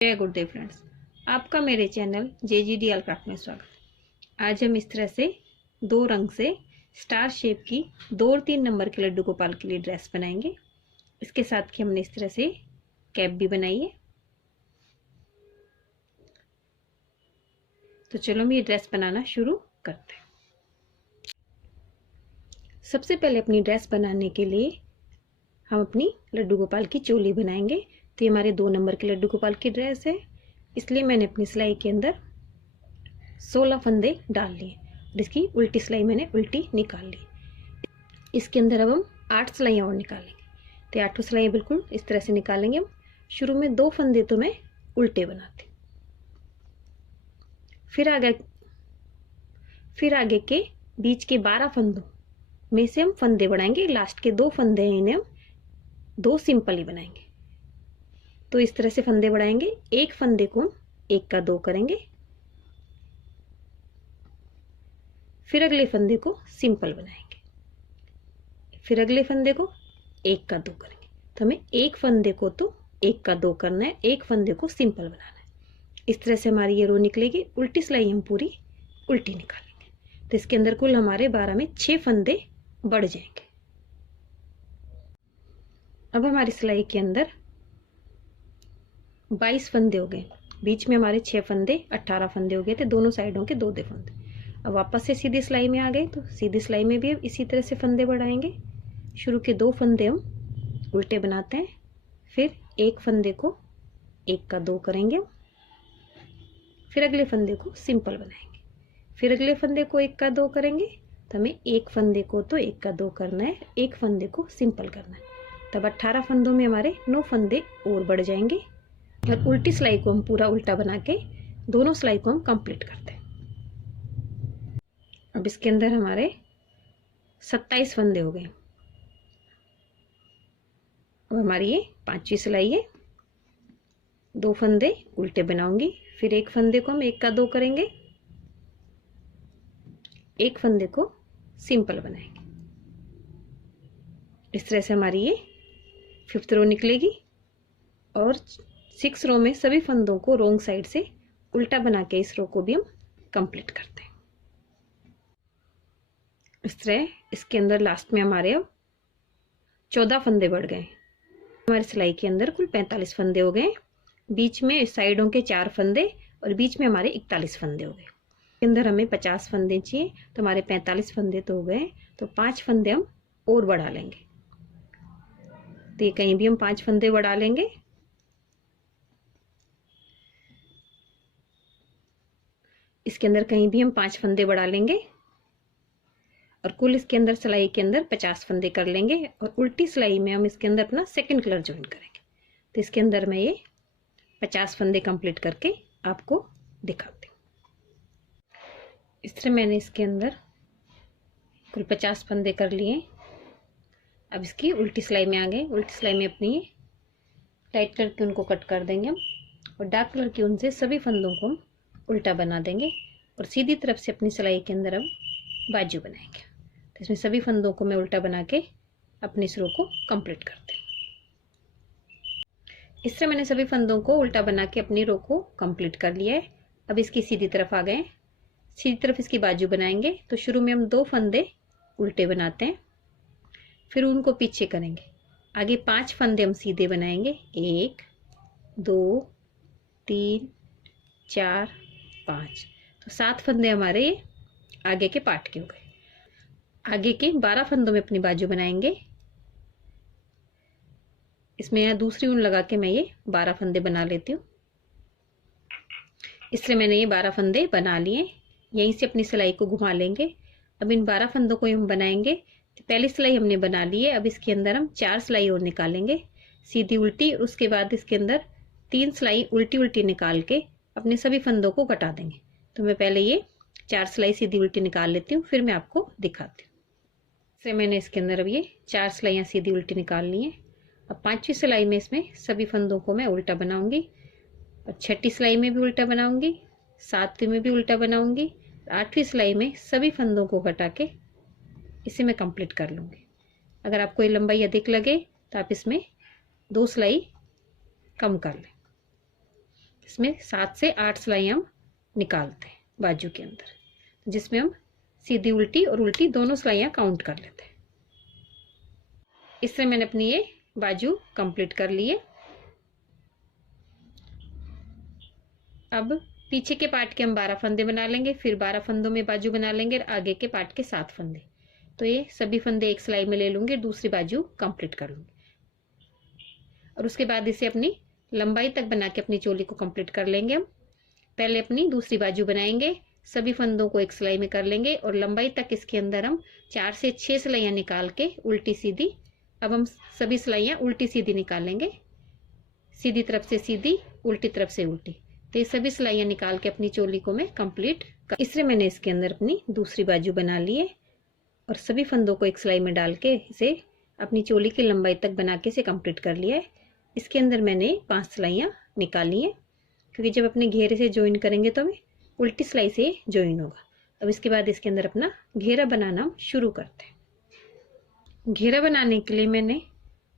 जय गुरुदेव फ्रेंड्स, आपका मेरे चैनल JGDL क्राफ्ट में स्वागत। आज हम इस तरह से दो रंग से स्टार शेप की 2 और 3 नंबर के लड्डू गोपाल के लिए ड्रेस बनाएंगे। इसके साथ की हमने इस तरह से कैप भी बनाई है। तो चलो हम ये ड्रेस बनाना शुरू करते हैं। सबसे पहले अपनी ड्रेस बनाने के लिए हम अपनी लड्डू गोपाल की चोली बनाएंगे। तो ये हमारे 2 नंबर के लड्डू गोपाल की ड्रेस है, इसलिए मैंने अपनी सिलाई के अंदर 16 फंदे डाल लिए और इसकी उल्टी सिलाई मैंने उल्टी निकाल ली। इसके अंदर अब हम 8 सिलाइयाँ और निकालेंगे। तो 8 सिलाइयाँ बिल्कुल इस तरह से निकालेंगे हम। शुरू में 2 फंदे तो मैं उल्टे बनाती, फिर आगे के बीच के 12 फंदों में से हम फंदे बढ़ाएंगे। लास्ट के 2 फंदे हैं, इन्हें हम 2 सिंपल ही बनाएंगे। तो इस तरह से फंदे बढ़ाएंगे। एक फंदे को हम 1 का 2 करेंगे, फिर अगले फंदे को सिंपल बनाएंगे, फिर अगले फंदे को 1 का 2 करेंगे। तो हमें एक फंदे को तो 1 का 2 करना है, एक फंदे को सिंपल बनाना है। इस तरह से हमारी ये रो निकलेगी। उल्टी सिलाई हम पूरी उल्टी निकालेंगे। तो इसके अंदर कुल हमारे 12 में 6 फंदे बढ़ जाएंगे। अब हमारी सिलाई के अंदर 22 फंदे हो गए। बीच में हमारे 6 फंदे 18 फंदे हो गए थे, दोनों साइडों के 2 फंदे। अब वापस से सीधी सिलाई में आ गए। तो सीधी सिलाई में भी इसी तरह से फंदे बढ़ाएंगे। शुरू के 2 फंदे हम उल्टे बनाते हैं, फिर एक फंदे को 1 का 2 करेंगे, फिर अगले फंदे को सिंपल बनाएंगे, फिर अगले फंदे को 1 का 2 करेंगे। तो हमें एक फंदे को तो 1 का 2 करना है, एक फंदे को सिंपल करना है। तब 18 फंदों में हमारे 9 फंदे और बढ़ जाएंगे। और उल्टी सिलाई को हम पूरा उल्टा बना के दोनों सिलाई को हम कंप्लीट करते हैं। अब इसके अंदर हमारे 27 फंदे हो गए। अब हमारी ये 5वीं सिलाई है। 2 फंदे उल्टे बनाऊंगी, फिर एक फंदे को हम 1 का 2 करेंगे, एक फंदे को सिंपल बनाएंगे। इस तरह से हमारी ये 5th रो निकलेगी। और 6 रो में सभी फंदों को रोंग साइड से उल्टा बना के इस रो को भी हम कंप्लीट करते हैं। इस तरह इसके अंदर लास्ट में हमारे अब 14 फंदे बढ़ गए। हमारी सिलाई के अंदर कुल 45 फंदे हो गए। बीच में साइडों के 4 फंदे और बीच में हमारे 41 फंदे हो गए। इसके अंदर हमें 50 फंदे चाहिए, तो हमारे 45 फंदे तो हो गए। तो 5 फंदे हम और बढ़ा लेंगे। तो ये कहीं भी हम 5 फंदे बढ़ा लेंगे। इसके अंदर कहीं भी हम 5 फंदे बढ़ा लेंगे और कुल इसके अंदर सिलाई के अंदर 50 फंदे कर लेंगे। और उल्टी सिलाई में हम इसके अंदर अपना सेकंड कलर ज्वाइन करेंगे। तो इसके अंदर मैं ये 50 फंदे कंप्लीट करके आपको दिखाती हूँ। इस तरह मैंने इसके अंदर कुल 50 फंदे कर लिए। अब इसकी उल्टी सिलाई में आ गए। उल्टी सिलाई में अपनी लाइट कलर की ऊन को कट कर देंगे हम, और डार्क कलर की ऊन से सभी फंदों को हम उल्टा बना देंगे। और सीधी तरफ से अपनी सिलाई के अंदर हम बाजू बनाएंगे। तो इसमें सभी फंदों को मैं उल्टा बना के अपनी इस रो को कंप्लीट करते हैं। इस तरह मैंने सभी फंदों को उल्टा बना के अपनी रो को कंप्लीट कर लिया है। अब इसकी सीधी तरफ आ गए। सीधी तरफ इसकी बाजू बनाएंगे। तो शुरू में हम 2 फंदे उल्टे बनाते हैं, फिर उनको पीछे करेंगे। आगे 5 फंदे हम सीधे बनाएंगे। 1 2 3 4 5। तो 7 फंदे हमारे आगे के पार्ट के हो गए। आगे के 12 फंदों में अपनी बाजू बनाएंगे। इसमें यहाँ दूसरी ऊन लगा के मैं ये 12 फंदे बना लेती हूँ। इसलिए मैंने ये 12 फंदे बना लिए। यहीं से अपनी सिलाई को घुमा लेंगे। अब इन 12 फंदों को हम बनाएंगे। तो पहली सिलाई हमने बना ली है। अब इसके अंदर हम 4 सिलाई और निकालेंगे, सीधी उल्टी। उसके बाद इसके अंदर 3 सिलाई उल्टी उल्टी निकाल के अपने सभी फंदों को घटा देंगे। तो मैं पहले ये 4 सिलाई सीधी उल्टी निकाल लेती हूँ, फिर मैं आपको दिखाती हूँ। से मैंने इसके अंदर अब ये 4 सिलाइयाँ सीधी उल्टी निकाल ली हैं। अब 5वीं सिलाई में इसमें सभी फंदों को मैं उल्टा बनाऊंगी, और 6ठी सिलाई में भी उल्टा बनाऊंगी, 7वीं में भी उल्टा बनाऊंगी, 8वीं सिलाई में सभी फंदों को घटा के इसे मैं कंप्लीट कर लूँगी। अगर आपको ये लंबाई अधिक लगे तो आप इसमें 2 सिलाई कम कर लें। इसमें 7 से 8 सिलाई हम निकालते हैं बाजू के अंदर, जिसमें हम सीधी उल्टी और उल्टी दोनों सिलाइयाँ काउंट कर लेते हैं। इससे मैंने अपनी ये बाजू कंप्लीट कर ली है। अब पीछे के पार्ट के हम 12 फंदे बना लेंगे, फिर 12 फंदों में बाजू बना लेंगे और आगे के पार्ट के 7 फंदे। तो ये सभी फंदे एक सिलाई में ले लूंगी, दूसरी बाजू कंप्लीट कर लूंगी और उसके बाद इसे अपनी लंबाई तक बना के अपनी चोली को कंप्लीट कर लेंगे। हम पहले अपनी दूसरी बाजू बनाएंगे, सभी फंदों को एक सिलाई में कर लेंगे और लंबाई तक इसके अंदर हम 4 से 6 सिलाइयाँ निकाल के उल्टी सीधी, अब हम सभी सिलाइयाँ उल्टी सीधी निकालेंगे, सीधी तरफ से सीधी, उल्टी तरफ से उल्टी। तो ये सभी सिलाइयाँ निकाल के अपनी चोली को मैं कंप्लीट कर, इससे मैंने इसके अंदर अपनी दूसरी बाजू बना ली है और सभी फंदों को एक सिलाई में डाल के इसे अपनी चोली की लंबाई तक बना के इसे कंप्लीट कर लिया है। इसके अंदर मैंने 5 सिलाइयाँ निकाली हैं, क्योंकि जब अपने घेरे से ज्वाइन करेंगे तो हमें उल्टी सिलाई से ज्वाइन होगा। अब इसके बाद इसके अंदर अपना घेरा बनाना शुरू करते हैं। घेरा बनाने के लिए मैंने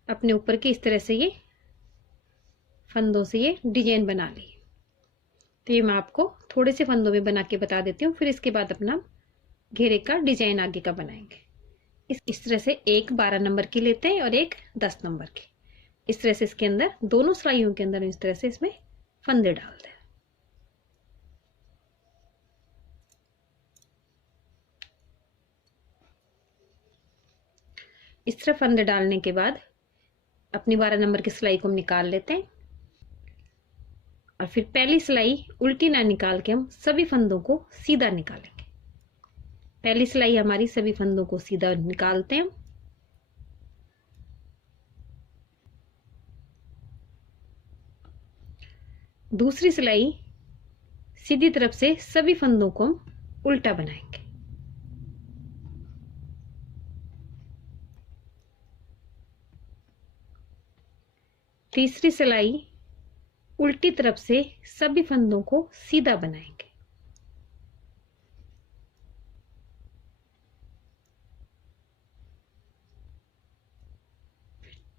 अपने ऊपर की इस तरह से ये फंदों से ये डिजाइन बना ली। तो ये मैं आपको थोड़े से फंदों में बना के बता देती हूँ, फिर इसके बाद अपना घेरे का डिजाइन आगे का बनाएंगे। इस तरह से एक 12 नंबर की लेते हैं और एक 10 नंबर की। इस तरह से इसके अंदर दोनों सिलाइयों के अंदर इस तरह से इसमें फंदे डालते हैं। इस तरह फंदे डालने के बाद अपनी 12 नंबर की सिलाई को हम निकाल लेते हैं और फिर पहली सिलाई उल्टी ना निकाल के हम सभी फंदों को सीधा निकालेंगे। पहली सिलाई हमारी सभी फंदों को सीधा निकालते हैं। दूसरी सिलाई सीधी तरफ से सभी फंदों को हम उल्टा बनाएंगे। तीसरी सिलाई उल्टी तरफ से सभी फंदों को सीधा बनाएंगे।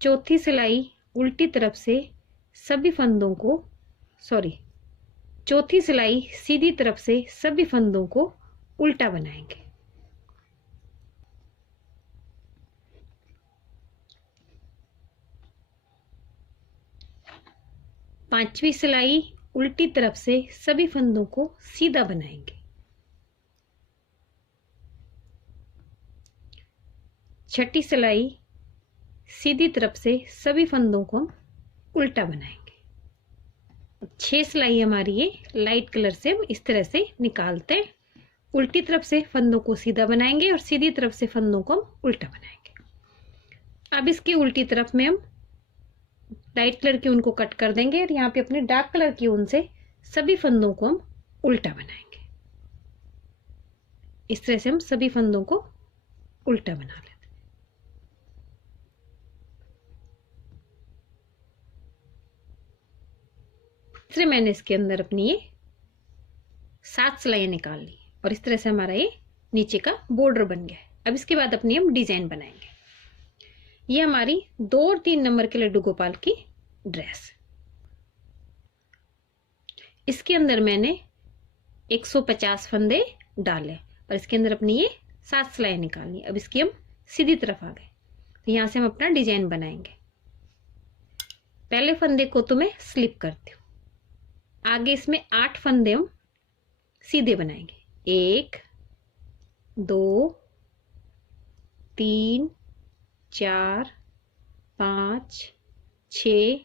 चौथी सिलाई उल्टी तरफ से सभी फंदों को चौथी सिलाई सीधी तरफ से सभी फंदों को उल्टा बनाएंगे। पांचवी सिलाई उल्टी तरफ से सभी फंदों को सीधा बनाएंगे। छठी सिलाई सीधी तरफ से सभी फंदों को हम उल्टा बनाएंगे। 6 सिलाई हमारी ये लाइट कलर से हम इस तरह से निकालते हैं। उल्टी तरफ से फंदों को सीधा बनाएंगे और सीधी तरफ से फंदों को हम उल्टा बनाएंगे। अब इसकी उल्टी तरफ में हम लाइट कलर की ऊन को कट कर देंगे और यहाँ पे अपने डार्क कलर की ऊन से सभी फंदों को हम उल्टा बनाएंगे। इस तरह से हम सभी फंदों को उल्टा बना लेते हैं। इसलिए मैंने इसके अंदर अपनी ये 7 सिलाइयाँ निकाल ली और इस तरह से हमारा ये नीचे का बॉर्डर बन गया है। अब इसके बाद अपनी हम डिजाइन बनाएंगे। ये हमारी 2 और 3 नंबर के लड्डू गोपाल की ड्रेस। इसके अंदर मैंने 150 फंदे डाले और इसके अंदर अपनी ये 7 सिलाइयाँ निकालनी। अब इसकी हम सीधी तरफ आ गए, तो यहाँ से हम अपना डिजाइन बनाएंगे। पहले फंदे को तो मैं स्लिप करती हूँ, आगे इसमें 8 फंदे हम सीधे बनाएंगे। 1 2 3 4 5 6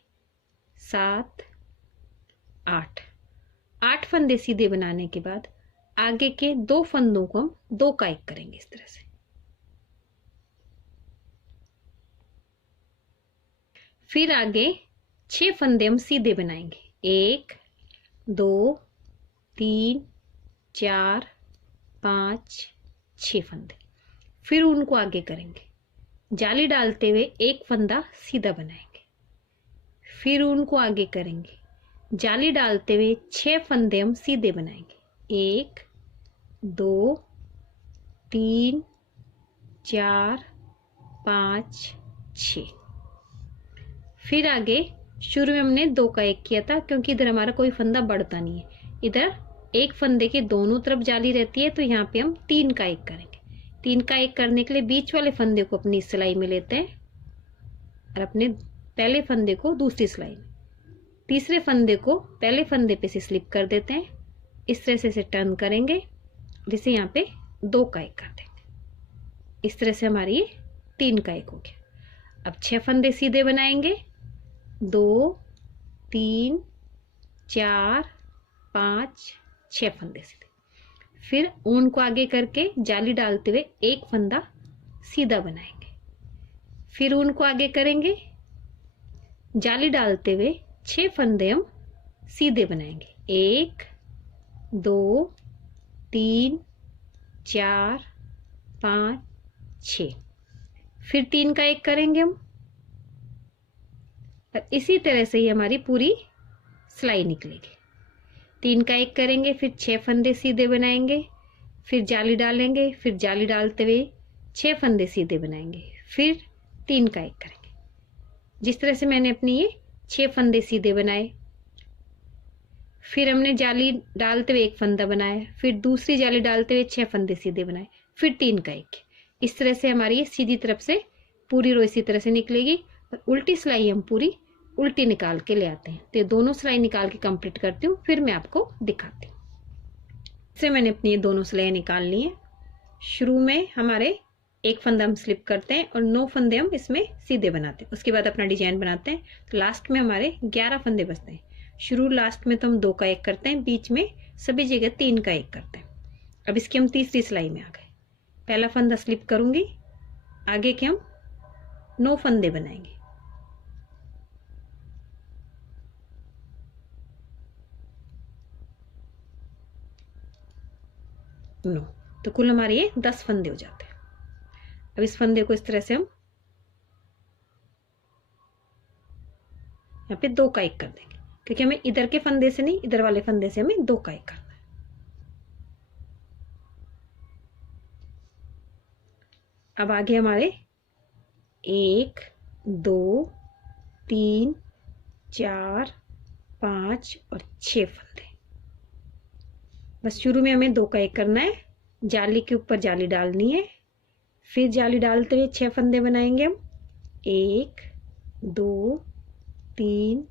7 8 फंदे सीधे बनाने के बाद आगे के 2 फंदों को हम 2 का 1 करेंगे इस तरह से। फिर आगे 6 फंदे हम सीधे बनाएंगे। 1 2 3 4 5 6 फंदे। फिर उनको आगे करेंगे, जाली डालते हुए 1 फंदा सीधा बनाएंगे। फिर उनको आगे करेंगे, जाली डालते हुए 6 फंदे हम सीधे बनाएंगे। 1 2 3 4 5 6। फिर आगे शुरू में हमने 2 का 1 किया था, क्योंकि इधर हमारा कोई फंदा बढ़ता नहीं है। इधर एक फंदे के दोनों तरफ जाली रहती है, तो यहाँ पे हम 3 का 1 करेंगे। 3 का 1 करने के लिए बीच वाले फंदे को अपनी सिलाई में लेते हैं और अपने पहले फंदे को दूसरी सिलाई में, तीसरे फंदे को पहले फंदे पे से स्लिप कर देते हैं। इस तरह से इसे टर्न करेंगे, जिसे यहाँ पे 2 का 1 कर देंगे। इस तरह से हमारी ये 3 का 1 हो गया। अब 6 फंदे सीधे बनाएंगे, 2 3 4 5 6 फंदे सीधे। फिर ऊन को आगे करके जाली डालते हुए एक फंदा सीधा बनाएंगे। फिर ऊन को आगे करेंगे, जाली डालते हुए 6 फंदे हम सीधे बनाएंगे। 1 2 3 4 5 6। फिर 3 का 1 करेंगे हम, और इसी तरह से ही हमारी पूरी सिलाई निकलेगी। 3 का 1 करेंगे, फिर 6 फंदे सीधे बनाएंगे, फिर जाली डालेंगे, फिर जाली डालते हुए 6 फंदे सीधे बनाएंगे, फिर 3 का 1 करेंगे। जिस तरह से मैंने अपनी ये 6 फंदे सीधे बनाए, फिर हमने जाली डालते हुए एक फंदा बनाया, फिर दूसरी जाली डालते हुए 6 फंदे सीधे बनाए, फिर 3 का 1। इस तरह से हमारी ये सीधी तरफ से पूरी रो इसी तरह से निकलेगी। और उल्टी सिलाई हम पूरी उल्टी निकाल के ले आते हैं। तो ये दोनों सिलाई निकाल के कंप्लीट करती हूँ, फिर मैं आपको दिखाती हूँ। इससे मैंने अपनी ये दोनों सिलाई निकाल ली हैं। शुरू में हमारे एक फंदा हम स्लिप करते हैं और 9 फंदे हम इसमें सीधे बनाते हैं। उसके बाद अपना डिजाइन बनाते हैं। तो लास्ट में हमारे 11 फंदे बचते हैं। शुरू लास्ट में तो हम 2 का 1 करते हैं, बीच में सभी जगह 3 का 1 करते हैं। अब इसकी हम तीसरी सिलाई में आ गए। पहला फंदा स्लिप करूंगी, आगे के हम 9 फंदे बनाएंगे। नो, तो कुल हमारे ये 10 फंदे हो जाते हैं। अब इस फंदे को इस तरह से हम यहाँ पे 2 का 1 कर देंगे, क्योंकि हमें इधर के फंदे से नहीं, इधर वाले फंदे से हमें 2 का 1 करना है। अब आगे हमारे 1 2 3 4 5 और 6 फंदे। बस शुरू में हमें 2 का 1 करना है, जाली के ऊपर जाली डालनी है, फिर जाली डालते हुए 6 फंदे बनाएंगे हम। 1 2 3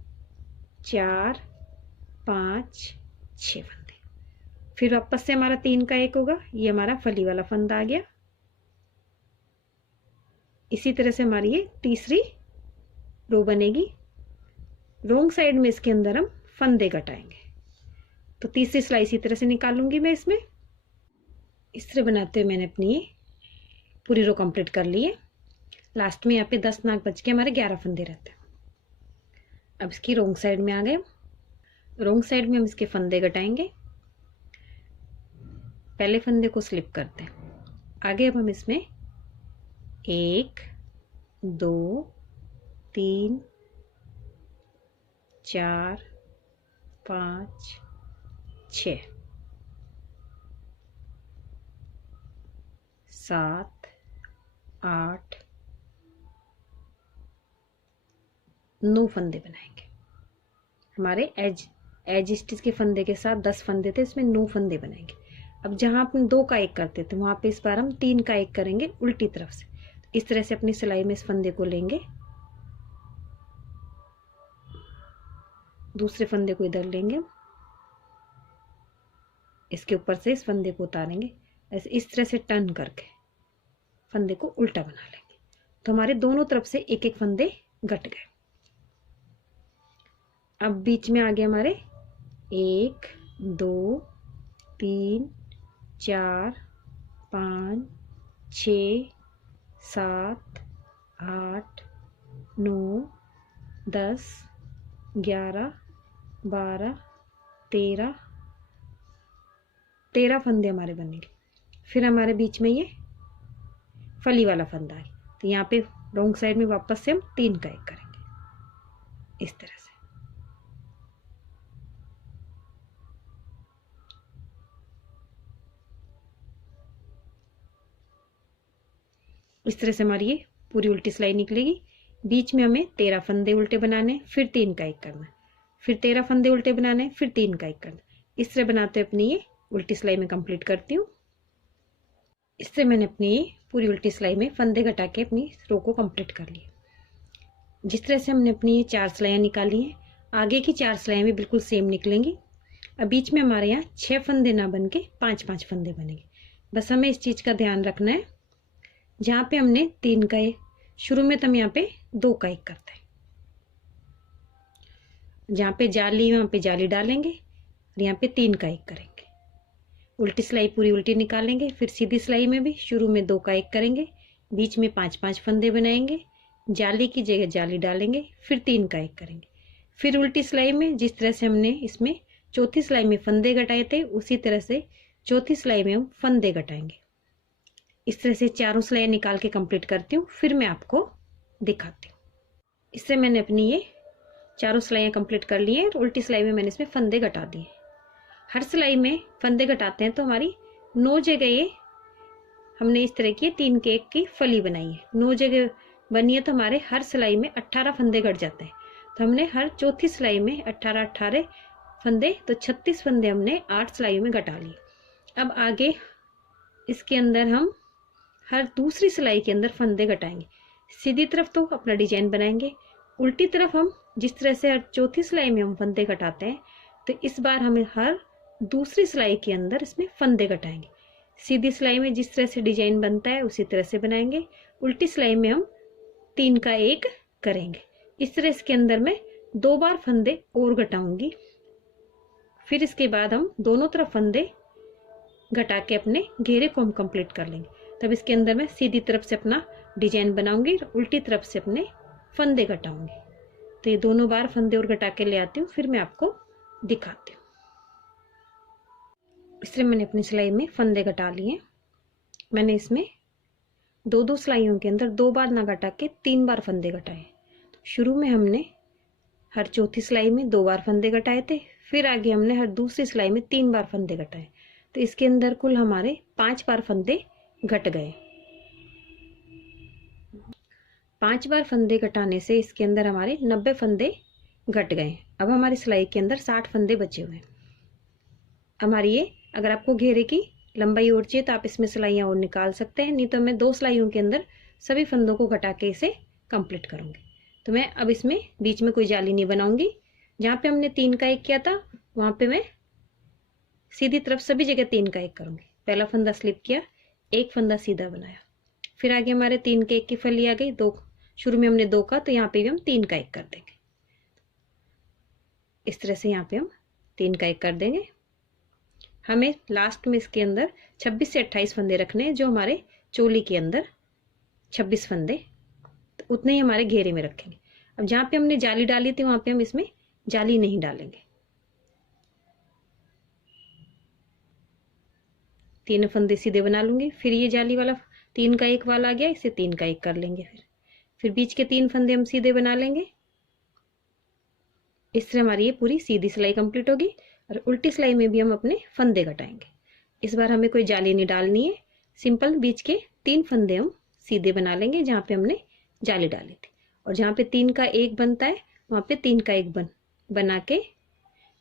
4 5 6 फंदे। फिर वापस से हमारा 3 का 1 होगा। ये हमारा फली वाला फंदा आ गया। इसी तरह से हमारी ये तीसरी रो बनेगी। रोंग साइड में इसके अंदर हम फंदे घटाएंगे। तो तीसरी सिलाई इसी तरह से निकालूंगी मैं इसमें। इस तरह बनाते हुए मैंने अपनी ये पूरी रो कंप्लीट कर ली है। लास्ट में यहाँ पे 10 नाक बच के हमारे 11 फंदे रहते हैं। अब इसकी रोंग साइड में आ गए। रोंग साइड में हम इसके फंदे घटाएंगे। पहले फंदे को स्लिप करते हैं। आगे अब हम इसमें 1 2 3 4 5 6 7 8 9 फंदे बनाएंगे। हमारे एज स्टिच के फंदे के साथ 10 फंदे थे, इसमें 9 फंदे बनाएंगे। अब जहां अपन 2 का 1 करते थे, वहां पे इस बार हम 3 का 1 करेंगे उल्टी तरफ से। इस तरह से अपनी सिलाई में इस फंदे को लेंगे, दूसरे फंदे को इधर लेंगे, इसके ऊपर से इस फंदे को उतारेंगे, ऐसे इस तरह से टर्न करके फंदे को उल्टा बना लेंगे। तो हमारे दोनों तरफ से एक एक फंदे घट गए। अब बीच में आ गए हमारे 1 2 3 4 5 6 7 8 9 10 11 12 13 फंदे हमारे बनेंगे। फिर हमारे बीच में ये फली वाला फंदा है, तो यहाँ पे रॉन्ग साइड में वापस से हम 3 का 1 करेंगे इस तरह से। इस तरह से हमारी ये पूरी उल्टी सिलाई निकलेगी। बीच में हमें 13 फंदे उल्टे बनाने, फिर 3 का एक करना, फिर 13 फंदे उल्टे बनाने, फिर 3 का एक करना। इस तरह बनाते अपनी ये उल्टी सिलाई में कंप्लीट करती हूँ। इससे मैंने अपनी ये पूरी उल्टी सिलाई में फंदे घटा के अपनी रो को कंप्लीट कर लिया। जिस तरह से हमने अपनी ये 4 सिलाइयाँ निकाली हैं, आगे की 4 सिलाइयाँ भी बिल्कुल सेम निकलेंगी। अब बीच में हमारे यहाँ 6 फंदे ना बन के 5-5 फंदे बनेंगे। बस हमें इस चीज़ का ध्यान रखना है, जहाँ पे हमने 3 का एक, शुरू में तो हम यहाँ पे 2 का एक करते हैं, जहाँ पे जाली वहाँ पे जाली डालेंगे और यहाँ पे 3 का एक करेंगे। उल्टी सिलाई पूरी उल्टी निकालेंगे, फिर सीधी सिलाई में भी शुरू में 2 का एक करेंगे, बीच में 5-5 फंदे बनाएंगे, जाली की जगह जाली डालेंगे, फिर 3 का एक करेंगे। फिर उल्टी सिलाई में जिस तरह से हमने इसमें चौथी सिलाई में फंदे घटाए थे, उसी तरह से चौथी सिलाई में हम फंदे घटाएंगे। इस तरह से चारों सिलाइयाँ निकाल के कंप्लीट करती हूँ, फिर मैं आपको दिखाती हूँ। इससे मैंने अपनी ये चारों सिलाइयाँ कंप्लीट कर ली हैं और उल्टी सिलाई में मैंने इसमें फंदे घटा दिए। हर सिलाई में फंदे घटाते हैं तो हमारी 9 जगह ये हमने इस तरह की 3 के एक की फली बनाई है। 9 जगह बनी है तो हमारे हर सिलाई में 18 फंदे घट जाते हैं। तो हमने हर चौथी सिलाई में 18-18 फंदे, तो 36 फंदे हमने 8 सिलाई में घटा लिए। अब आगे इसके अंदर हम हर दूसरी सिलाई के अंदर फंदे घटाएंगे। सीधी तरफ तो अपना डिजाइन बनाएंगे, उल्टी तरफ हम जिस तरह से हर चौथी सिलाई में हम फंदे घटाते हैं, तो इस बार हमें हर दूसरी सिलाई के अंदर इसमें फंदे घटाएंगे। सीधी सिलाई में जिस तरह से डिजाइन बनता है उसी तरह से बनाएंगे, उल्टी सिलाई में हम 3 का एक करेंगे। इस तरह इसके अंदर मैं 2 बार फंदे और घटाऊंगी, फिर इसके बाद हम दोनों तरफ फंदे घटा के अपने घेरे को हम कंप्लीट कर लेंगे। तब इसके अंदर मैं सीधी तरफ से अपना डिजाइन बनाऊंगी और उल्टी तरफ से अपने फंदे घटाऊंगी। तो ये दोनों बार फंदे और घटा के ले आती हूँ, फिर मैं आपको दिखाती हूँ। इसलिए मैंने अपनी सिलाई में फंदे घटा लिए। मैंने इसमें 2-2 सिलाइयों के अंदर 2 बार ना घटा के 3 बार फंदे घटाए। शुरू में हमने हर चौथी सिलाई में 2 बार फंदे घटाए थे, फिर आगे हमने हर दूसरी सिलाई में 3 बार फंदे घटाए। तो इसके अंदर कुल हमारे 5 बार फंदे घट गए। 5 बार फंदे घटाने से इसके अंदर हमारे 90 फंदे घट गए। अब हमारी सिलाई के अंदर 60 फंदे बचे हुए हैं। हमारी ये, अगर आपको घेरे की लंबाई और चाहिए तो आप इसमें सिलाइयाँ और निकाल सकते हैं, नहीं तो मैं 2 सिलाइयों के अंदर सभी फंदों को घटा के इसे कंप्लीट करूँगी। तो मैं अब इसमें बीच में कोई जाली नहीं बनाऊंगी। जहाँ पे हमने 3 का एक किया था वहाँ पे मैं सीधी तरफ सभी जगह 3 का एक करूँगी। पहला फंदा स्लिप किया, एक फंदा सीधा बनाया, फिर आगे हमारे 3 के एक की फली आ गई। 2 शुरू में हमने 2 का, तो यहाँ पे भी हम 3 का एक कर देंगे। इस तरह से यहाँ पे हम 3 का एक कर देंगे। हमें लास्ट में इसके अंदर 26 से 28 फंदे रखने हैं, जो हमारे चोली के अंदर 26 फंदे, तो उतने ही हमारे घेरे में रखेंगे। अब जहाँ पे हमने जाली डाली थी वहाँ पे हम इसमें जाली नहीं डालेंगे। 3 फंदे सीधे बना लूंगी, फिर ये जाली वाला 3 का एक वाला आ गया, इसे 3 का एक कर लेंगे। फिर बीच के 3 फंदे हम सीधे बना लेंगे। इस तरह हमारी ये पूरी सीधी सिलाई कंप्लीट होगी और उल्टी सिलाई में भी हम अपने फंदे घटाएंगे। इस बार हमें कोई जाली नहीं डालनी है, सिंपल बीच के 3 फंदे हम सीधे बना लेंगे जहाँ पे हमने जाली डाली थी, और जहाँ पे 3 का एक बनता है वहाँ पे 3 का एक बना के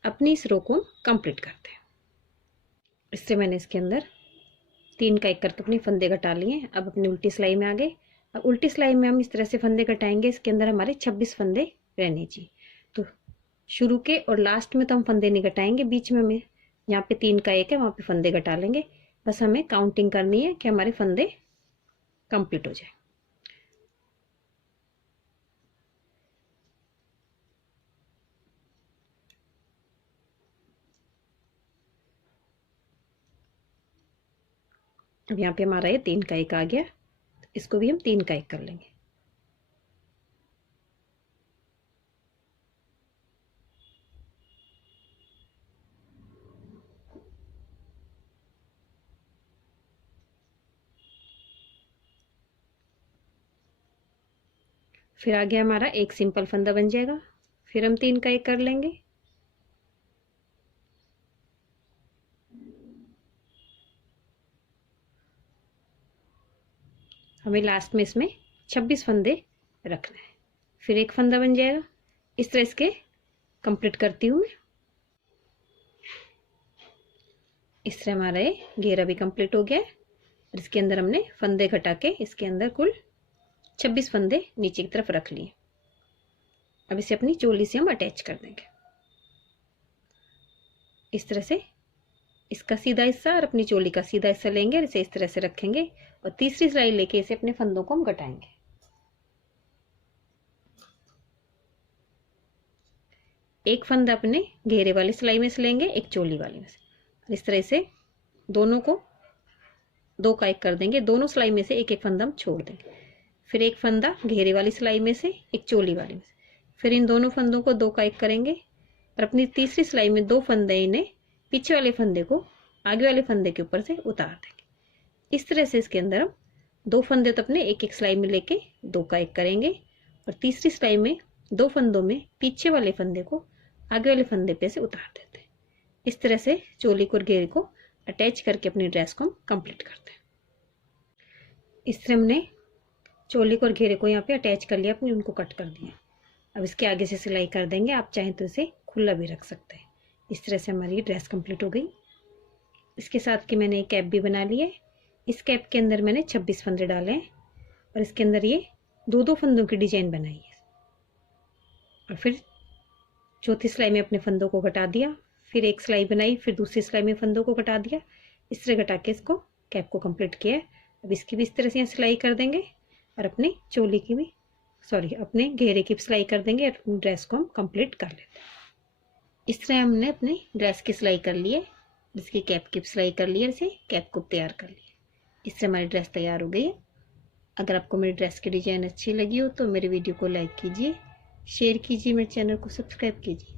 अपनी इस रो को कंप्लीट करते हैं। इससे मैंने इसके अंदर 3 का एक करके अपने फंदे घटा लिए। अब अपनी उल्टी सिलाई में आ गए। अब उल्टी सिलाई में हम इस तरह से फंदे घटाएंगे, इसके अंदर हमारे 26 फंदे रहने चाहिए। तो शुरू के और लास्ट में तो हम फंदे नहीं घटाएंगे, बीच में हमें यहाँ पे 3 का एक है वहाँ पे फंदे घटा लेंगे। बस हमें काउंटिंग करनी है कि हमारे फंदे कंप्लीट हो जाए। अब यहाँ पे हमारा ये 3 का एक आ गया, तो इसको भी हम 3 का एक कर लेंगे। फिर आगे हमारा एक सिंपल फंदा बन जाएगा, फिर हम 3 का एक कर लेंगे। हमें लास्ट में इसमें 26 फंदे रखना है। फिर एक फंदा बन जाएगा। इस तरह इसके कंप्लीट करती हूँ मैं। इस तरह हमारा ये घेरा भी कंप्लीट हो गया है। और इसके अंदर हमने फंदे घटा के इसके अंदर कुल 26 फंदे नीचे की तरफ रख लिए। अब इसे अपनी चोली से हम अटैच कर देंगे। इस तरह से इसका सीधा हिस्सा और अपनी चोली का सीधा हिस्सा लेंगे और इसे इस तरह से रखेंगे और तीसरी सिलाई लेके इसे अपने फंदों को हम घटाएंगे। एक फंदा अपने घेरे वाली सिलाई में से लेंगे, एक चोली वाली में से, और इस तरह से दोनों को दो का एक कर देंगे। दोनों सिलाई में से एक एक फंदा हम छोड़ देंगे। फिर एक फंदा घेरे वाली सिलाई में से, एक चोली वाली में से, फिर इन दोनों फंदों को दो का एक करेंगे और अपनी तीसरी सिलाई में दो फंदे इन्हें पीछे वाले फंदे को आगे वाले फंदे के ऊपर से उतार देंगे। इस तरह से इसके अंदर हम दो फंदे तो अपने एक एक सिलाई में लेके दो का एक करेंगे और तीसरी सिलाई में दो फंदों में पीछे वाले फंदे को आगे वाले फंदे पे से उतार देते हैं। इस तरह से चोली को और घेरे को अटैच करके अपनी ड्रेस को हम कंप्लीट करते हैं। इस तरह हमने चोली को और घेरे को यहाँ पे अटैच कर लिया, अपने उनको कट कर दिया। अब इसके आगे से सिलाई कर देंगे। आप चाहें तो इसे खुला भी रख सकते हैं। इस तरह से हमारी ड्रेस कंप्लीट हो गई। इसके साथ कि मैंने एक कैप भी बना ली है। इस कैप के अंदर मैंने 26 फंदे डाले हैं और इसके अंदर ये दो दो फंदों की डिजाइन बनाई है। और फिर चौथी सिलाई में अपने फंदों को घटा दिया, फिर एक सिलाई बनाई, फिर दूसरी सिलाई में फंदों को घटा दिया। इस तरह घटा के इसको कैप को कंप्लीट किया है। अब इसकी भी इस तरह से यहाँ सिलाई कर देंगे और अपने चोली की भी अपने घेरे की सिलाई कर देंगे और अपनी ड्रेस को हम कंप्लीट कर लेते हैं। इस तरह हमने अपनी ड्रेस की सिलाई कर ली है, इसकी कैप की सिलाई कर ली है, इसे कैप को तैयार कर लिया। इससे हमारी ड्रेस तैयार हो गई है। अगर आपको मेरी ड्रेस की डिज़ाइन अच्छी लगी हो तो मेरे वीडियो को लाइक कीजिए, शेयर कीजिए, मेरे चैनल को सब्सक्राइब कीजिए।